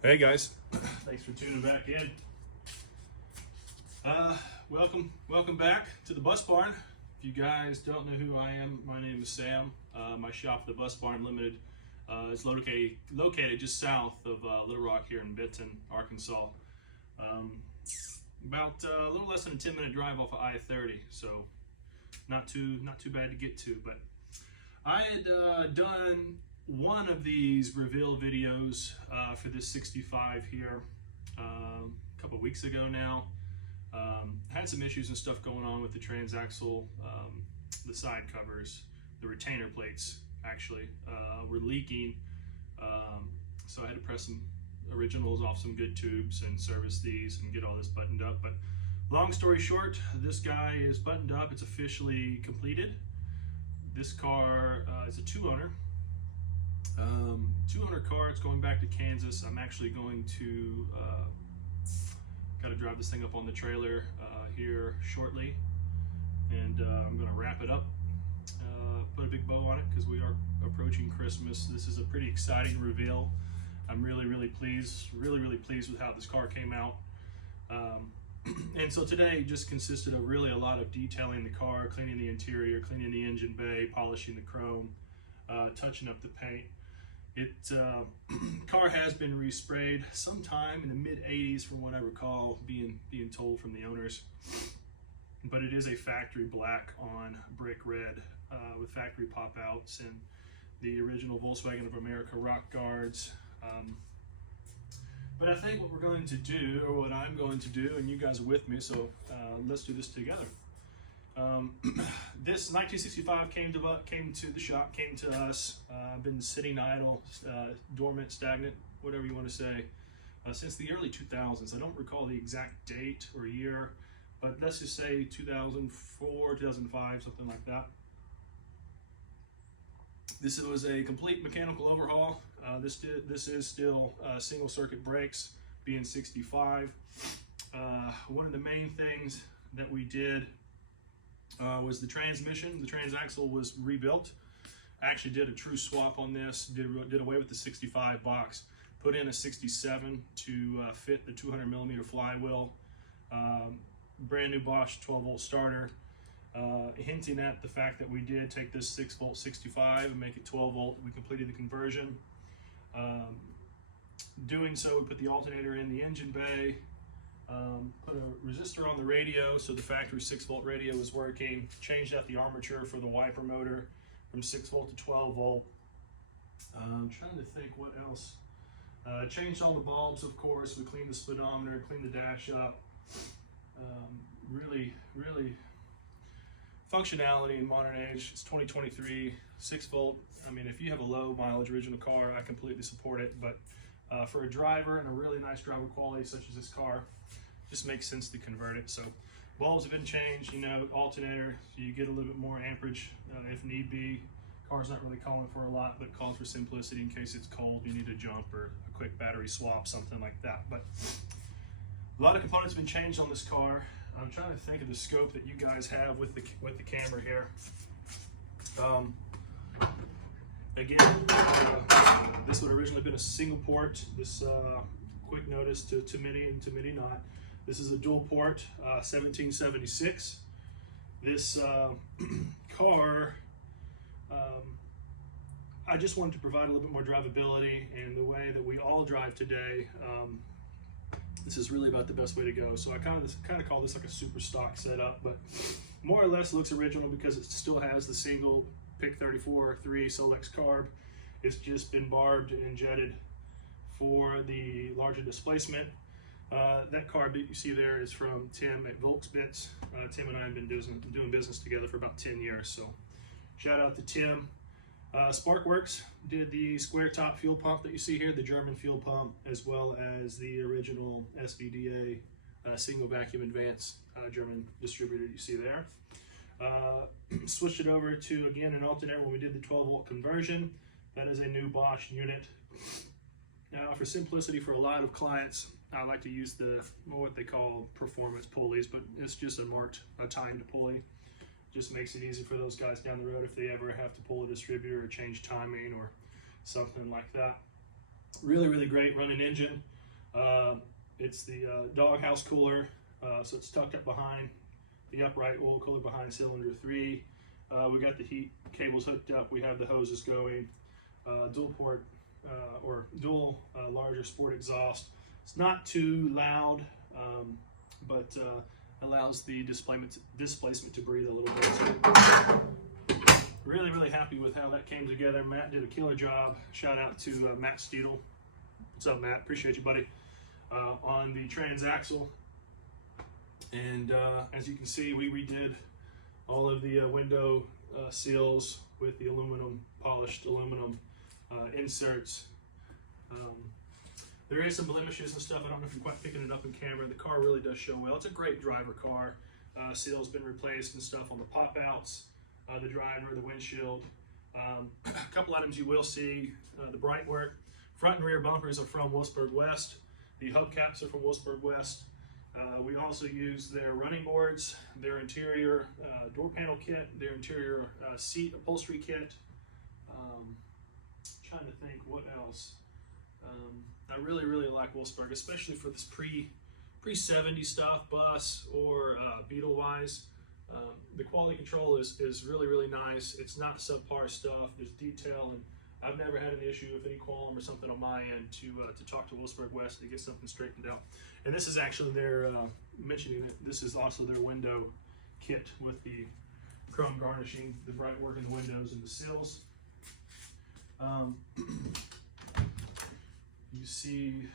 Hey guys, thanks for tuning back in. Welcome back to the Bus Barn. If you guys don't know who I am, my name is Sam. My shop, the Bus Barn Limited, is located just south of Little Rock here in Benton, Arkansas. About a little less than a 10-minute drive off of I-30, so not too bad to get to. But I had done one of these reveal videos for this 65 here a couple of weeks ago now. Had some issues and stuff going on with the transaxle, the side covers, the retainer plates actually were leaking, so I had to press some originals off some good tubes and service these and get all this buttoned up. But long story short, this guy is buttoned up. It's officially completed. This car is a two-owner car. It's going back to Kansas. I'm actually going to got to drive this thing up on the trailer here shortly, and I'm going to wrap it up, put a big bow on it because we are approaching Christmas. This is a pretty exciting reveal. I'm really pleased with how this car came out. And so today just consisted of really a lot of detailing the car, cleaning the interior, cleaning the engine bay, polishing the chrome, touching up the paint. Car has been resprayed sometime in the mid-80s from what I recall being told from the owners, but it is a factory black on brick red with factory pop outs and the original Volkswagen of America rock guards. But I think what we're going to do, or what I'm going to do, and you guys are with me, so let's do this together. This 1965 came to the shop, came to us. I've been sitting idle, dormant, stagnant, whatever you want to say, since the early 2000s. I don't recall the exact date or year, but let's just say 2004, 2005, something like that. This was a complete mechanical overhaul. This is still single circuit brakes, being 65. One of the main things that we did was the transmission. The transaxle was rebuilt. I actually did a true swap on this, did away with the 65 box, put in a 67 to fit the 200 millimeter flywheel, brand new Bosch 12 volt starter, hinting at the fact that we did take this 6 volt 65 and make it 12 volt. We completed the conversion. Doing so, we put the alternator in the engine bay, put a resistor on the radio so the factory 6 volt radio was working, changed out the armature for the wiper motor from 6 volt to 12 volt. I'm trying to think what else. Changed all the bulbs, of course. We cleaned the speedometer, cleaned the dash up. Really functionality in modern age. It's 2023, 6 volt. I mean, if you have a low mileage original car, I completely support it, but for a driver and a really nice driver quality such as this car, just makes sense to convert it. So bulbs have been changed, you know, alternator, so you get a little bit more amperage if need be. Car's not really calling for a lot, but calls for simplicity in case it's cold, you need a jump or a quick battery swap, something like that. But a lot of components have been changed on this car. I'm trying to think of the scope that you guys have with the camera here. Again, this would originally have been a single port. This quick notice to MIDI and to MIDI not. This is a dual port, 1776. This car, I just wanted to provide a little bit more drivability, and the way that we all drive today, this is really about the best way to go. So I kind of call this like a super stock setup, but more or less looks original because it still has the single PIC 34 3 Solex carb. It's just been barbed and jetted for the larger displacement. That carb that you see there is from Tim at Volkswagen. Tim and I have been doing business together for about 10 years, so shout out to Tim. Sparkworks did the square top fuel pump that you see here, the German fuel pump, as well as the original SVDA single vacuum advance German distributor you see there. Switched it over to, again, an alternator when we did the 12 volt conversion. That is a new Bosch unit. Now, for simplicity, for a lot of clients, I like to use what they call performance pulleys, but it's just a timed pulley. Just makes it easy for those guys down the road if they ever have to pull a distributor or change timing or something like that. Really great running engine. It's the doghouse cooler, so it's tucked up behind the upright oil cooler behind cylinder 3. We got the heat cables hooked up. We have the hoses going. Dual port or dual larger sport exhaust. It's not too loud, but allows the displacement to breathe a little bit. So really happy with how that came together. Matt did a killer job. Shout out to Matt Steedle. What's up, Matt? Appreciate you, buddy. On the transaxle, and as you can see, we redid all of the window seals with the aluminum, polished aluminum inserts. There is some blemishes and stuff. I don't know if you're quite picking it up in camera. The car really does show well. It's a great driver car. Seals been replaced and stuff on the pop outs, the driver, the windshield. A couple items you will see: the bright work. Front and rear bumpers are from Wolfsburg West. The hubcaps are from Wolfsburg West. We also use their running boards, their interior door panel kit, their interior seat upholstery kit. Trying to think what else. I really like Wolfsburg, especially for this pre-70 stuff, bus or Beetle wise. The quality control is really nice. It's not subpar stuff. There's detail, and I've never had an issue with any qualm or something on my end to talk to Wolfsburg West to get something straightened out. And this is actually their, mentioning it, this is also their window kit with the chrome garnishing, the bright work in the windows and the sills. You see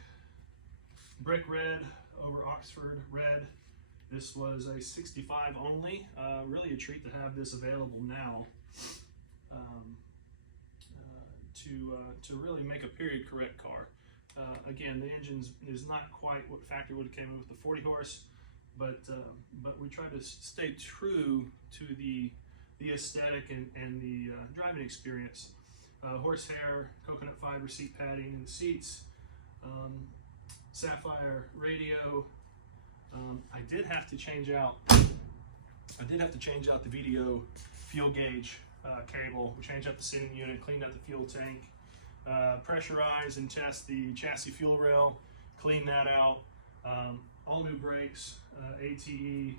brick red over Oxford red. This was a 65 only. Really a treat to have this available now. To really make a period correct car. Again, the engine is not quite what factory would have came in with the 40 horse, but we try to stay true to the aesthetic and the driving experience. Horsehair, coconut fiber seat padding in the seats, sapphire radio. I did have to change out the VDO fuel gauge cable. We changed out the sending unit, cleaned out the fuel tank, pressurize and test the chassis fuel rail, clean that out. All new brakes, ATE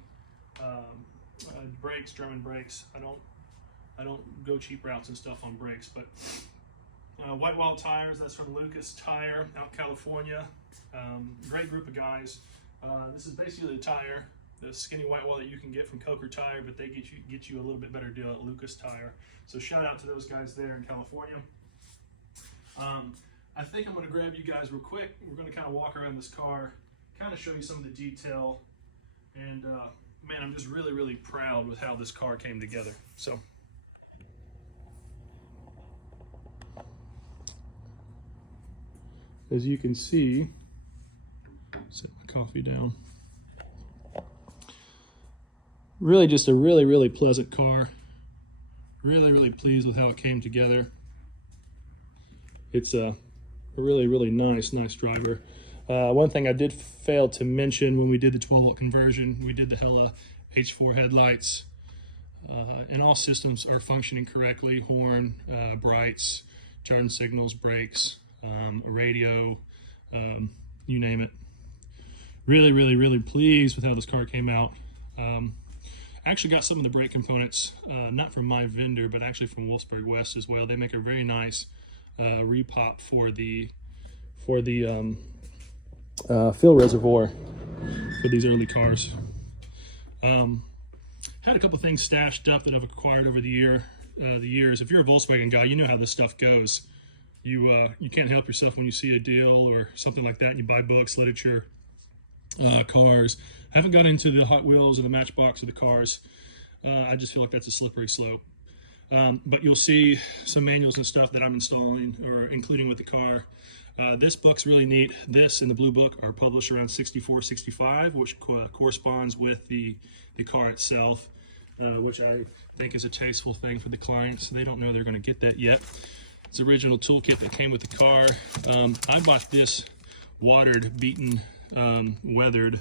brakes, German brakes. I don't go cheap routes and stuff on brakes, but white wall tires. That's from Lucas Tire out in California. Great group of guys. This is basically the tire, the skinny white wall that you can get from Coker Tire, but they get you a little bit better deal at Lucas Tire. So shout out to those guys there in California. I think I'm going to grab you guys real quick. We're going to kind of walk around this car, kind of show you some of the detail, and man, I'm just really proud with how this car came together. So as you can see, set my coffee down. Really just a really pleasant car. Really pleased with how it came together. It's a really nice driver. One thing I did fail to mention when we did the 12-volt conversion, we did the Hella H4 headlights, and all systems are functioning correctly. Horn, brights, turn signals, brakes, a radio, you name it. Really pleased with how this car came out. Actually got some of the brake components, not from my vendor, but actually from Wolfsburg West as well. They make a very nice repop for the fill reservoir for these early cars. Had a couple things stashed up that I've acquired over the years. If you're a Volkswagen guy, you know how this stuff goes. You can't help yourself when you see a deal or something like that, and you buy books, literature, cars. I haven't got into the Hot Wheels or the Matchbox of the cars. I just feel like that's a slippery slope. But you'll see some manuals and stuff that I'm installing or including with the car. This book's really neat. This and the Blue Book are published around 64, 65, which corresponds with the car itself, which I think is a tasteful thing for the clients. They don't know they're going to get that yet. It's the original toolkit that came with the car. I bought this watered, beaten, weathered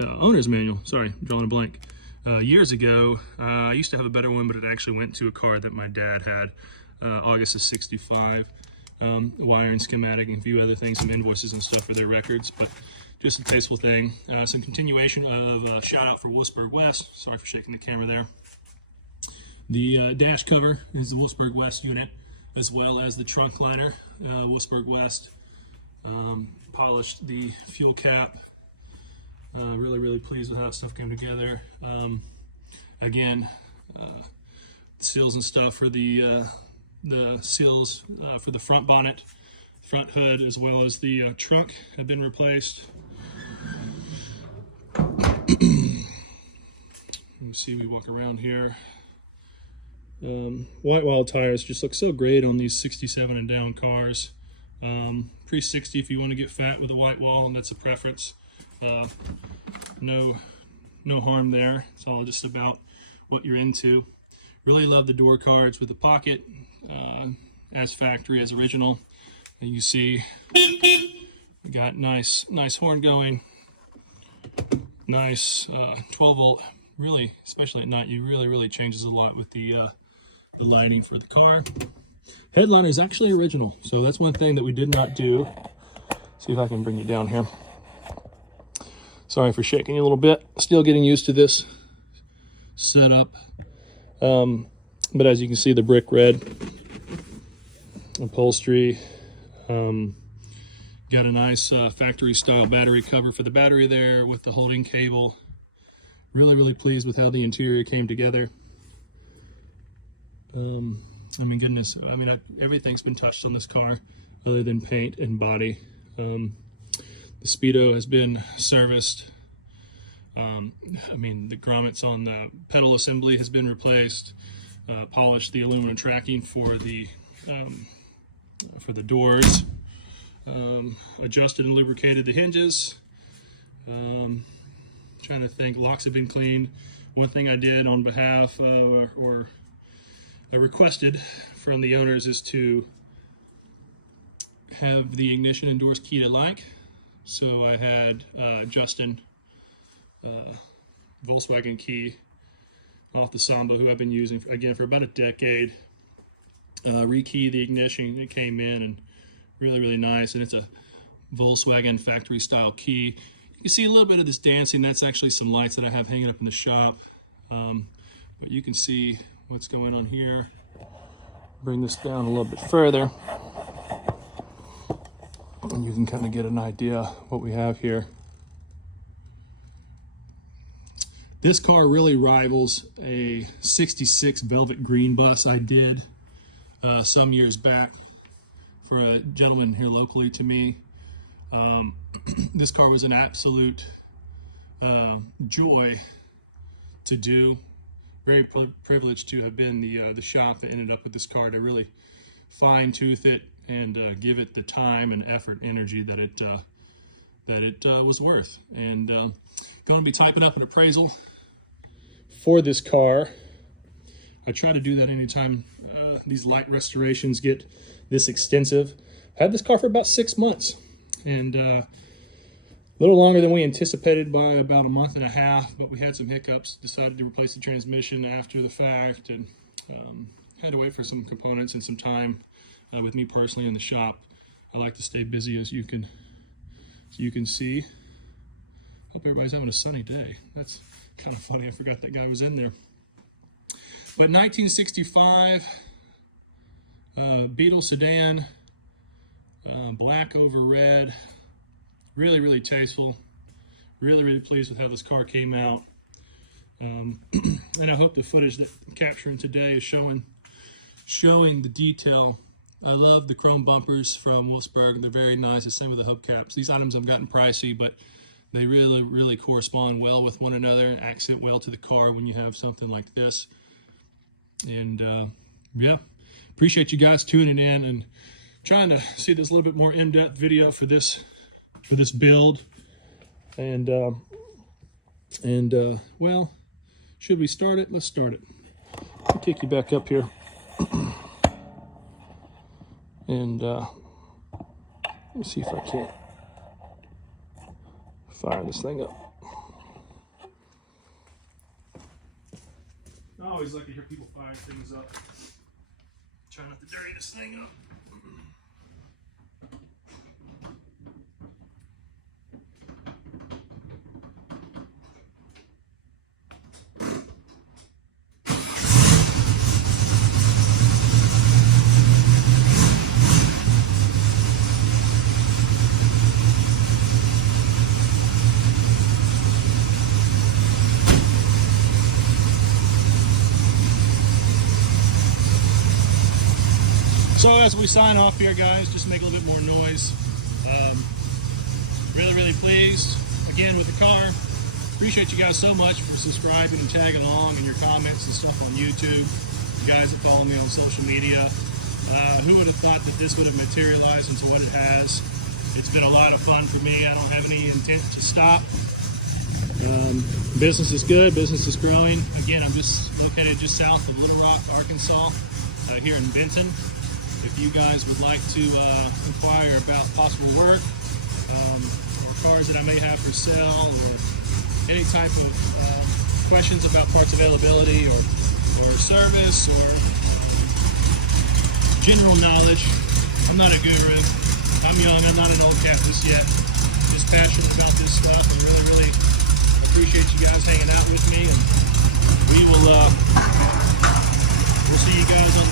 owner's manual. Sorry, I'm drawing a blank. Years ago. I used to have a better one, but it actually went to a car that my dad had. August of '65. Wiring schematic and a few other things, some invoices and stuff for their records, but just a tasteful thing. Some continuation of shout out for Wolfsburg West. Sorry for shaking the camera there. The dash cover is the Wolfsburg West unit, as well as the trunk liner. Wolfsburg West polished the fuel cap. Really pleased with how stuff came together. Again, seals and stuff for the seals for the front bonnet, front hood, as well as the trunk have been replaced. Let me see, we walk around here. White wall tires just look so great on these 67 and down cars. Pre-60 if you want to get fat with a white wall, and that's a preference. No harm there. It's all just about what you're into. Really love the door cards with the pocket, as factory, as original. And you see, we got nice horn going, nice 12 volt. Really, especially at night, you really changes a lot with the lighting for the car. Headliner is actually original, so that's one thing that we did not do. See if I can bring you down here. Sorry for shaking you a little bit. Still getting used to this setup. But as you can see, the brick red upholstery. Got a nice factory style battery cover for the battery there with the holding cable. Really pleased with how the interior came together. I mean, goodness, I mean, everything's been touched on this car other than paint and body. The Speedo has been serviced. I mean, the grommets on the pedal assembly has been replaced. Polished the aluminum tracking for the doors. Adjusted and lubricated the hinges. Trying to think, locks have been cleaned. One thing I did on behalf of, or I requested from the owners, is to have the ignition and doors keyed alike. So I had Justin, Volkswagen key off the Samba, who I've been using again for about a decade. Rekey the ignition, it came in, and really nice. And it's a Volkswagen factory style key. You can see a little bit of this dancing. That's actually some lights that I have hanging up in the shop. But you can see what's going on here. Bring this down a little bit further, and you can kind of get an idea what we have here. This car really rivals a '66 Velvet Green bus I did some years back for a gentleman here locally to me. This car was an absolute joy to do. Very privileged to have been the shop that ended up with this car to really fine-tooth it and give it the time and effort, energy that it was worth. And going to be typing up an appraisal for this car. I try to do that anytime these light restorations get this extensive. I had this car for about 6 months, and a little longer than we anticipated by about a month and a half, but we had some hiccups, decided to replace the transmission after the fact, and had to wait for some components and some time with me personally in the shop. I like to stay busy, as you can see. Hope everybody's having a sunny day. That's kind of funny, I forgot that guy was in there. But 1965 Beetle sedan, black over red. Really tasteful. Really pleased with how this car came out. And I hope the footage that I'm capturing today is showing the detail. I love the chrome bumpers from Wolfsburg. They're very nice. The same with the hubcaps. These items have gotten pricey, but they really correspond well with one another and accent well to the car when you have something like this. And yeah, appreciate you guys tuning in and trying to see this a little bit more in-depth video for this build. And well, should we start it? Let's start it. I'll take you back up here. And let me see if I can't fire this thing up. I always like to hear people fire things up. Try not to dirty this thing up. So as we sign off here, guys, just make a little bit more noise. Really pleased again with the car. Appreciate you guys so much for subscribing and tagging along and your comments and stuff on YouTube. You guys that follow me on social media. Who would have thought that this would have materialized into what it has? It's been a lot of fun for me. I don't have any intent to stop. Business is good. Business is growing. Again, I'm just located just south of Little Rock, Arkansas, here in Benton. If you guys would like to inquire about possible work or cars that I may have for sale, or any type of questions about parts availability or service or general knowledge, I'm not a guru. I'm young. I'm not an old cat just yet. Just passionate about this stuff, and really appreciate you guys hanging out with me. And we'll see you guys on